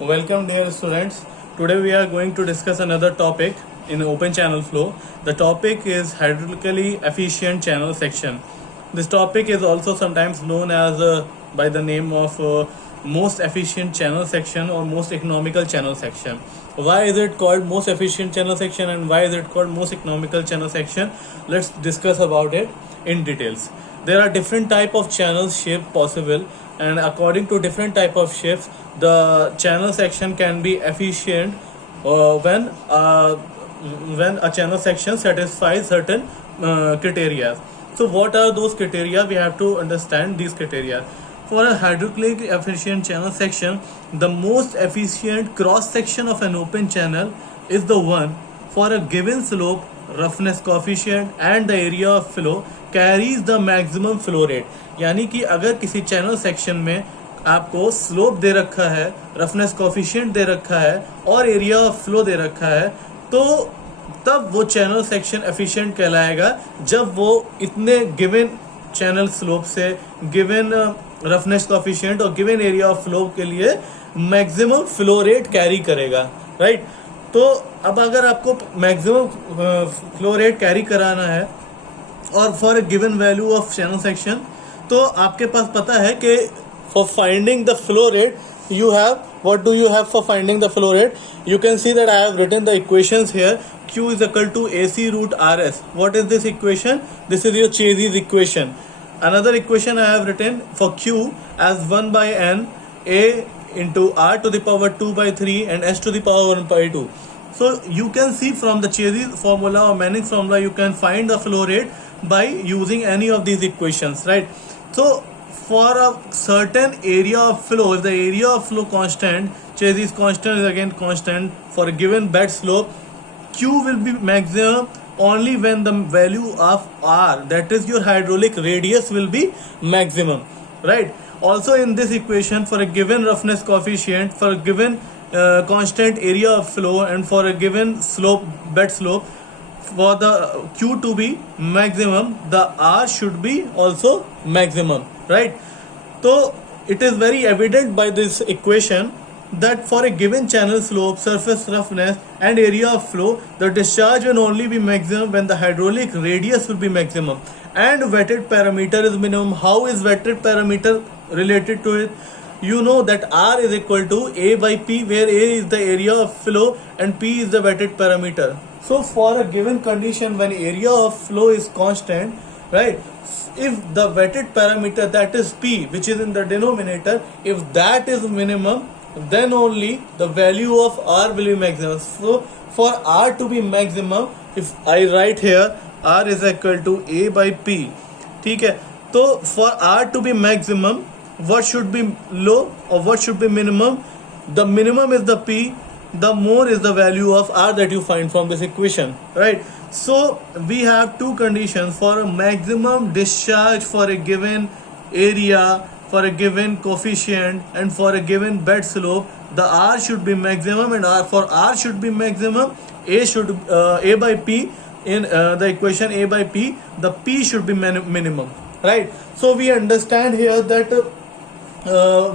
Welcome dear students. Today we are going to discuss another topic in open channel flow. The topic is hydraulically efficient channel section. This topic is also sometimes known as by the name of most efficient channel section or most economical channel section. Why is it called most efficient channel section and why is it called most economical channel section? Let's discuss about it in details. There are different type of channel shape possible, and according to different type of shapes the channel section can be efficient when a channel section satisfies certain criteria. So what are those criteria? We have to understand these criteria. For a hydraulically efficient channel section, the most efficient cross section of an open channel is the one for a given slope, roughness coefficient and the area of flow carries the maximum flow rate. यानी कि अगर किसी channel section में आपको slope दे रखा है, roughness coefficient दे रखा है और एरिया ऑफ फ्लो दे रखा है, तो तब वो चैनल सेक्शन एफिशिएंट कहलाएगा जब वो इतने गिवन चैनल स्लोप से, गिवन रफनेस कोफिशिएंट और गिवन एरिया ऑफ फ्लो के लिए मैक्सिमम फ्लो रेट कैरी करेगा, राइट। तो अब अगर आपको मैक्सिमम फ्लो रेट कैरी कराना है और for a given value of channel section, तो आपके पास पता है कि for finding the flow rate you have, what do you have for finding the flow rate? You can see that I have written the equations here. Q is equal to AC root RS. What is this equation? This is your Chazy's equation. Another equation I have written for Q as 1 by n A into R to the power 2 by 3 and S to the power 1 by 2. So you can see from the Chazy's formula or Manning's formula you can find the flow rate by using any of these equations, right? So for a certain area of flow, if the area of flow constant, Chazy's constant is again constant for a given bed slope, Q will be maximum only when the value of R, that is your hydraulic radius, will be maximum, right? Also in this equation, for a given roughness coefficient, for a given constant area of flow and for a given slope, bed slope, for the Q to be maximum, the R should be also maximum, right? So it is very evident by this equation that for a given channel slope, surface roughness and area of flow, the discharge will only be maximum when the hydraulic radius will be maximum and wetted parameter is minimum. How is wetted parameter related to it? You know that R is equal to A by P, where A is the area of flow and P is the wetted parameter. So for a given condition, when area of flow is constant, right, if the wetted parameter, that is P, which is in the denominator, if that is minimum, then only the value of R will be maximum. So for R to be maximum, if I write here R is equal to A by P, ठीक है, तो for R to be maximum, what should be low or what should be minimum? The minimum is the P, the more is the value of R that you find from this equation, right? So we have two conditions for a maximum discharge for a given area, for a given coefficient and for a given bed slope. The R should be maximum, and for R should be maximum, A by P, in the equation A by P, the P should be minimum, right? So we understand here that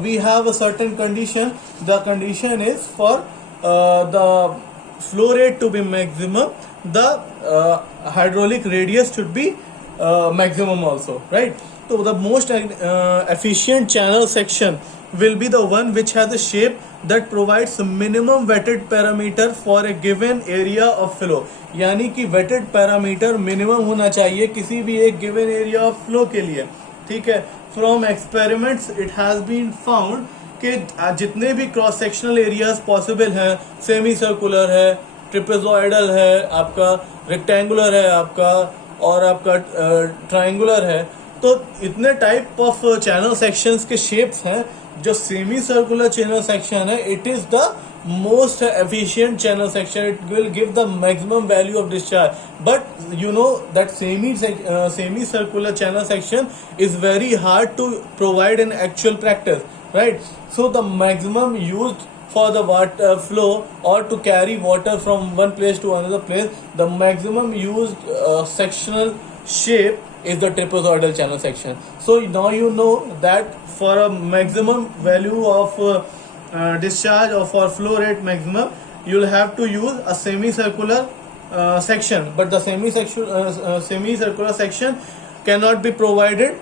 we have a certain condition. The condition is for the flow rate to be maximum, the hydraulic radius should be maximum also, right? So the most efficient channel section will be the one which has a shape that provides minimum wetted parameter for a given area of flow. यानी कि wetted parameter minimum होना चाहिए किसी भी एक given area of flow के लिए, ठीक है? From experiments it has been found कि जितने भी क्रॉस सेक्शनल एरियाज पॉसिबल हैं, सेमी सर्कुलर है, ट्रिपेजॉइडल है, आपका रेक्टेंगुलर है आपका, और आपका ट्रायंगुलर है, तो इतने टाइप ऑफ चैनल सेक्शंस के शेप्स हैं. जो सेमी सर्कुलर चैनल सेक्शन है, it is the most efficient channel section. It will give the maximum value of discharge, but you know that semi circular channel section is very hard to provide in actual practice, right? So the maximum used for the water flow or to carry water from one place to another place, the maximum used sectional shape is the trapezoidal channel section. So now you know that for a maximum value of discharge or for flow rate maximum, you'll have to use a semicircular section, but the semicircular section cannot be provided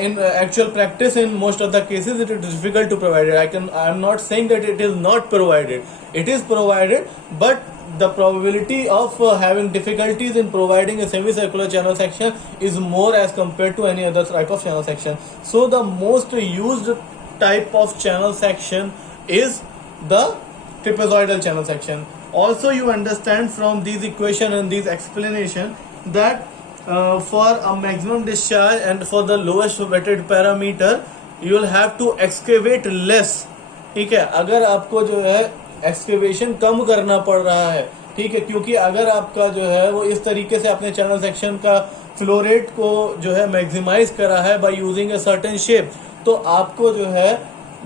in actual practice. In most of the cases it is difficult to provide it. I am not saying that it is not provided, it is provided, but the probability of having difficulties in providing a semicircular channel section is more as compared to any other type of channel section. So the most used type of channel section is the trapezoidal channel section. Also, you understand from these equation and these explanation that for a maximum discharge and for the lowest wetted parameter you will have to excavate less. ठीक है, अगर आपको जो है excavation कम करना पड़ रहा है, ठीक है, क्योंकि अगर आपका जो है वो इस तरीके से अपने चैनल सेक्शन का फ्लो रेट को जो है मैक्सिमाइज करा है by using a certain shape, तो आपको जो है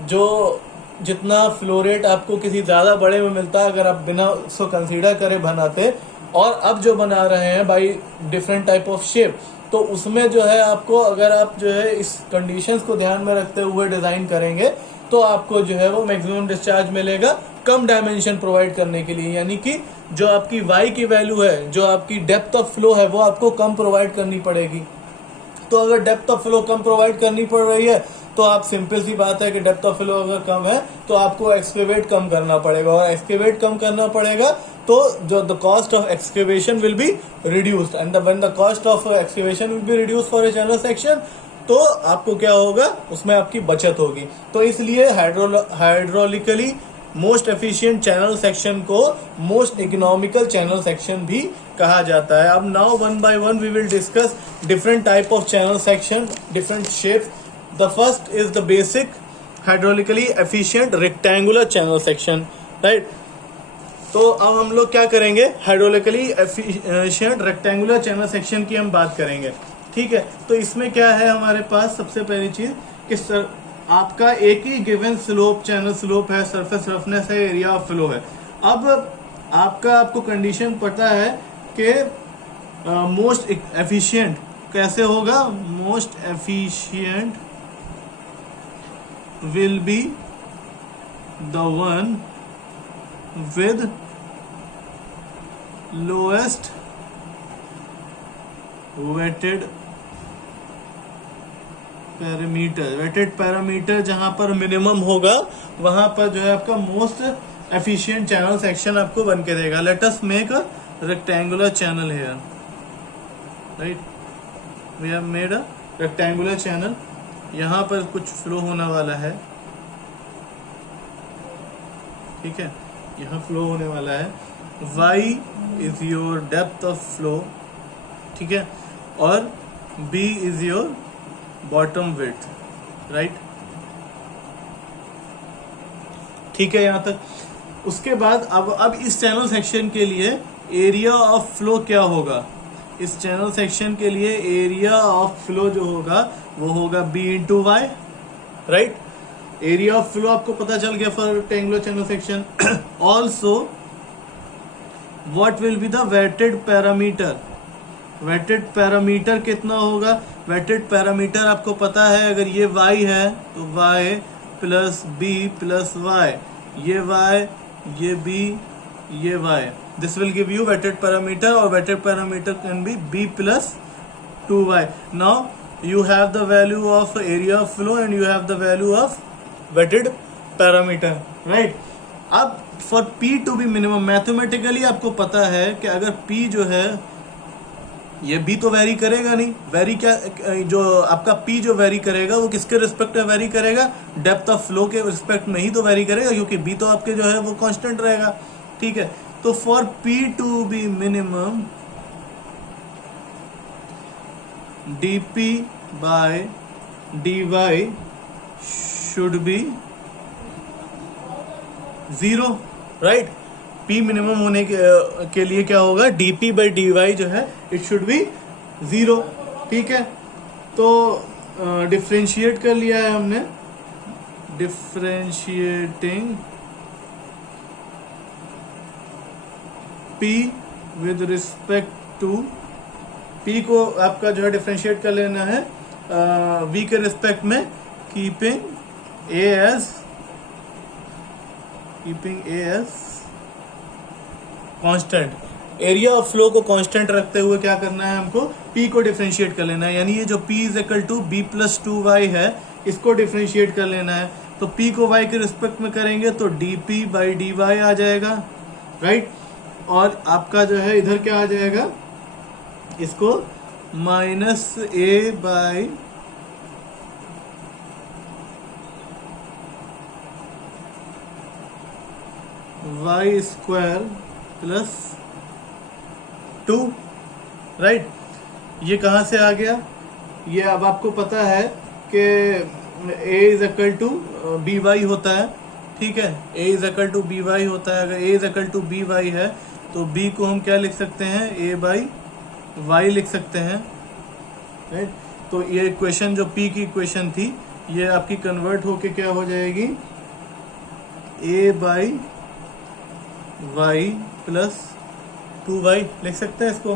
जो जितना फ्लो रेट आपको किसी ज़्यादा बड़े में मिलता है अगर आप बिना उसको कंसीडर करे बनाते, और अब जो बना रहे हैं by different type of shape, तो उसमें जो है आपको अगर आप जो है इस कंडीशंस को ध्यान में रखते हुए डिज़ाइन करेंगे तो आपको जो है वो मैक्सिमम डिस्चार्ज मिलेगा कम डायमेंशन प्रोवाइड करने के लिए, यानी कि जो आपकी y की वैल्यू है, जो आपकी डेप्थ ऑफ फ्लो है, वो आपको कम प्रोवाइड करनी पड़ेगी। तो अगर depth of flow come provide करनी पड़ रही है तो आप सिंपल सी बात है कि डेप्थ ऑफ फ्लो अगर कम है तो आपको एक्सकेवेट कम करना पड़ेगा, और एक्सकेवेट कम करना पड़ेगा तो जो the cost of excavation will be reduced, and when the cost of excavation will be reduced for a channel section, तो आपको क्या होगा, उसमें आपकी बचत होगी। तो इसलिए hydraulically most efficient channel section को मोस्ट इकोनॉमिकल चैनल सेक्शन भी कहा जाता है। अब now one by one we will discuss different type of channel section, different shapes. The first is the basic hydraulically efficient rectangular channel section, right. तो अब हम लोग क्या करेंगे, hydraulically efficient rectangular channel section की हम बात करेंगे, ठीक है। तो इसमें क्या है हमारे पास, सबसे पहली चीज कि सर आपका एक ही गिवन स्लोप, चैनल स्लोप है, सरफेस रफनेस है, एरिया ऑफ फ्लो है। अब आपको कंडीशन पता है कि मोस्ट एफिशिएंट कैसे होगा, most efficient will be the one with lowest weighted parameter. Wetted parameter जहां पर मिनिमम होगा वहां पर जो है आपका मोस्ट एफिशिएंट चैनल सेक्शन आपको बन के देगा। Let us make a rectangular channel here, right. We have made a rectangular channel. यहां पर कुछ फ्लो होने वाला है, ठीक है, यहां फ्लो होने वाला है। y is your depth of flow, ठीक है, और b is your bottom width, right, ठीक है यहां तक। उसके बाद अब इस चैनल सेक्शन के लिए एरिया ऑफ फ्लो क्या होगा, इस चैनल सेक्शन के लिए एरिया ऑफ फ्लो जो होगा वो होगा b into Y, right. Area of flow आपको पता चल गया for rectangular channel section. Also what will be the wetted parameter, wetted parameter कितना होगा, वेटेड पैरामीटर आपको पता है, अगर ये y है तो y plus b plus y, ये y, ये b, ये y, this will give you weighted parameter, और weighted parameter can be b plus 2y। Now you have the value of area of flow and you have the value of weighted parameter, right। अब for P to be minimum, mathematically आपको पता है कि अगर P जो है ये B तो वेरी करेगा नहीं, वेरी क्या, जो आपका P जो वेरी करेगा वो किसके रिस्पेक्ट में वेरी करेगा, डेप्थ ऑफ फ्लो के रिस्पेक्ट में ही तो वेरी करेगा, क्योंकि B तो आपके जो है वो कांस्टेंट रहेगा, ठीक है। तो for P to be minimum dp by dy should be 0, right। P minimum होने के लिए क्या होगा, dp by dy जो है इट शुड बी 0, ठीक है। तो डिफ्रेंशिएट कर लिया है हमने, differentiating P with respect to, P को आपका जो है डिफ्रेंशिएट कर लेना है V के रिस्पेक्ट में, keeping A as keeping A as constant, area of flow को कांस्टेंट रखते हुए क्या करना है हमको, P को डिफरेंशिएट कर लेना है, यानी ये जो P is equal to B plus 2y है इसको डिफरेंशिएट कर लेना है। तो P को y के रिस्पेक्ट में करेंगे तो dP बाई dy आ जाएगा, राइट। और आपका जो है इधर क्या आ जाएगा, इसको minus A by Y square plus 2, right. ये कहाँ से आ गया, ये अब आपको पता है कि a is equal to B Y होता है, ठीक है, a is equal to B Y होता है। अगर a is equal to B Y है तो b को हम क्या लिख सकते हैं, a बाई वाई लिख सकते हैं, राइट। तो ये इक्वेशन जो p की इक्वेशन थी ये आपकी कन्वर्ट होके क्या हो जाएगी, a by Y plus 2y लिख सकते हैं इसको।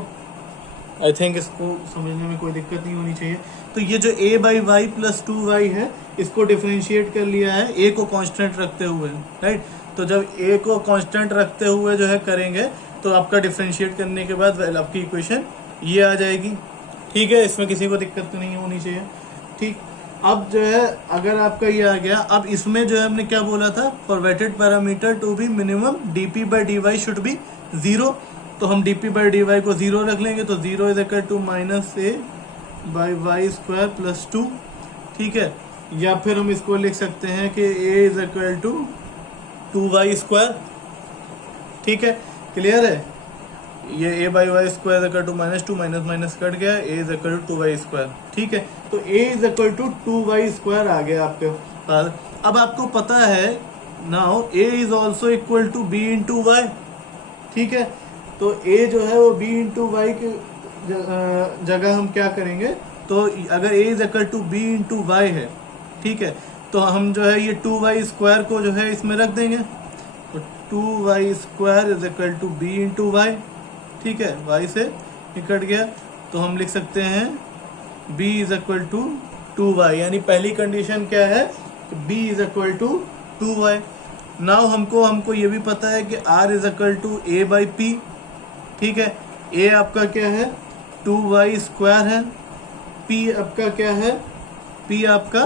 आई थिंक इसको समझने में कोई दिक्कत नहीं होनी चाहिए। तो ये जो a by Y plus 2y है इसको डिफरेंशिएट कर लिया है a को कांस्टेंट रखते हुए, राइट। तो जब a को कांस्टेंट रखते हुए जो है करेंगे तो आपका डिफरेंशिएट करने के बाद आपकी इक्वेशन ये आ जाएगी, ठीक है। इसमें किसी को दिक्कत तो नहीं होनी चाहिए, ठीक। अब जो है अगर आपका ये आ गया, अब इसमें जो है हमने क्या बोला था, for wetted parameter to be minimum dp by dy should be 0। तो हम dp बाई dy को 0 रख लेंगे तो 0 is equal to minus A by Y square plus 2, ठीक है। या फिर हम इसको लिख सकते हैं कि a is equal to 2y square, ठीक है, क्लियर है। ये a by Y square is equal to minus 2, minus minus cut गया, a is equal to 2y square, ठीक है। तो a is equal to 2y square आ गया आपके पास। अब आपको पता है now a is also equal to b into Y, ठीक है। तो a जो है वो b इंटू वाई की जगह हम क्या करेंगे, तो अगर a is equal to b into Y है, ठीक है, तो हम जो है ये 2y स्क्वायर को जो है इसमें रख देंगे। तो 2y square is equal to b into Y, ठीक है, y से निकट गया तो हम लिख सकते हैं b is equal to 2y, यानी पहली कंडीशन क्या है, b is equal to 2y। Now हमको ये भी पता है कि r is equal to a by P, ठीक है। a आपका क्या है 2y स्क्वायर है, p आपका क्या है, p आपका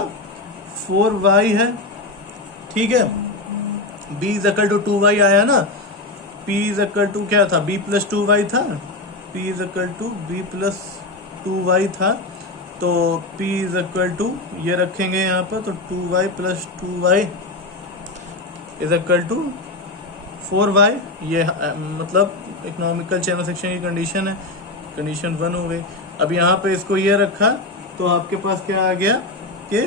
4y है, ठीक है। b is equal to 2y आया ना, p इज इक्वल टू क्या था, b प्लस 2y था, p is equal to b plus 2y था। तो p इज इक्वल टू ये रखेंगे यहाँ पर, तो 2y plus 2y is equal to 4y। ये मतलब इकोनॉमिकल चैनल सेक्शन की कंडीशन है, कंडीशन 1 हो गई। अब यहाँ पे इसको ये रखा तो आपके पास क्या आ गया कि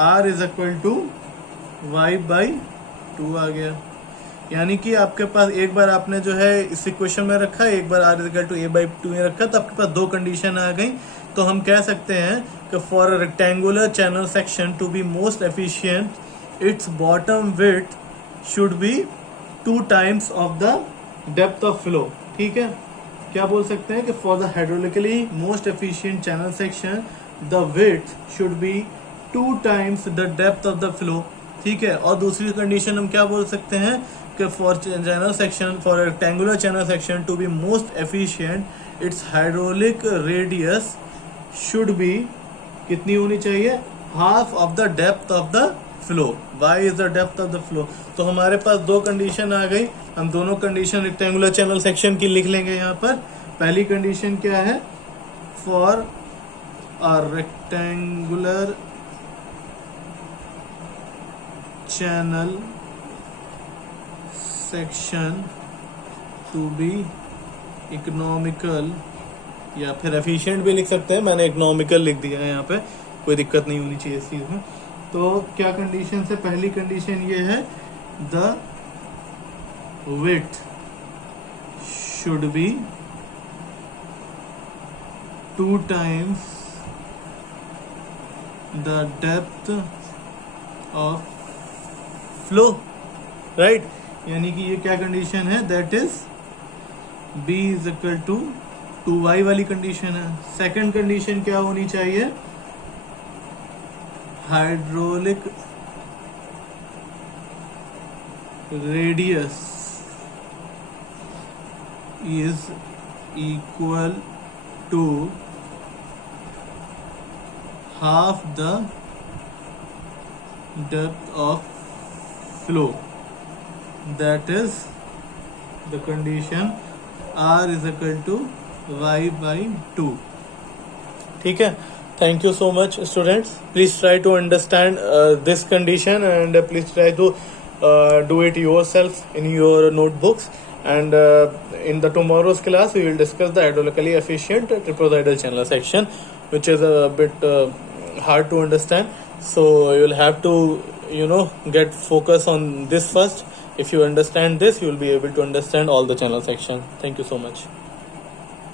r is equal to y by 2 आ गया। यानी कि आपके पास एक बार आपने जो है इस इक्वेशन में रखा, एक बार r is equal to a by 2 में रखा, तो आपके पास दो कंडीशन आ गई। तो हम कह सकते हैं कि for a rectangular channel section to be most efficient it's bottom width should be 2 times of the depth of flow, ठीक है। क्या बोल सकते हैं कि for the hydraulically most efficient channel section the width should be 2 times the depth of the flow, ठीक है। और दूसरी कंडीशन हम क्या बोल सकते हैं कि for channel section, for rectangular channel section to be most efficient it's hydraulic radius should be कितनी होनी चाहिए, half of the depth of the flow, y is the depth of the flow. तो हमारे पास दो कंडीशन आ गई, हम दोनों condition rectangular channel section की लिख लेंगे यहाँ पर। पहली कंडीशन क्या है, for a rectangular channel section to be economical, या फिर एफिशिएंट भी लिख सकते हैं, मैंने इकोनॉमिकल लिख दिया है यहाँ पे, कोई दिक्कत नहीं होनी चाहिए इस चीज में। तो क्या कंडीशन है, पहली कंडीशन ये है the width should be 2 times the depth of flow, right. यानी कि ये क्या कंडीशन है, that is b is equal to 2y वाली कंडीशन है। सेकंड कंडीशन क्या होनी चाहिए, hydraulic radius is equal to half the depth of flow, that is the condition r is equal to y by 2. ठीक है. Thank you so much, students. Please try to understand this condition, and please try to do it yourself in your notebooks. And in the tomorrow's class, we will discuss the hydraulically efficient trapezoidal channel section, which is a bit hard to understand. So you will have to, get focus on this first. If you understand this, you will be able to understand all the channel section. Thank you so much.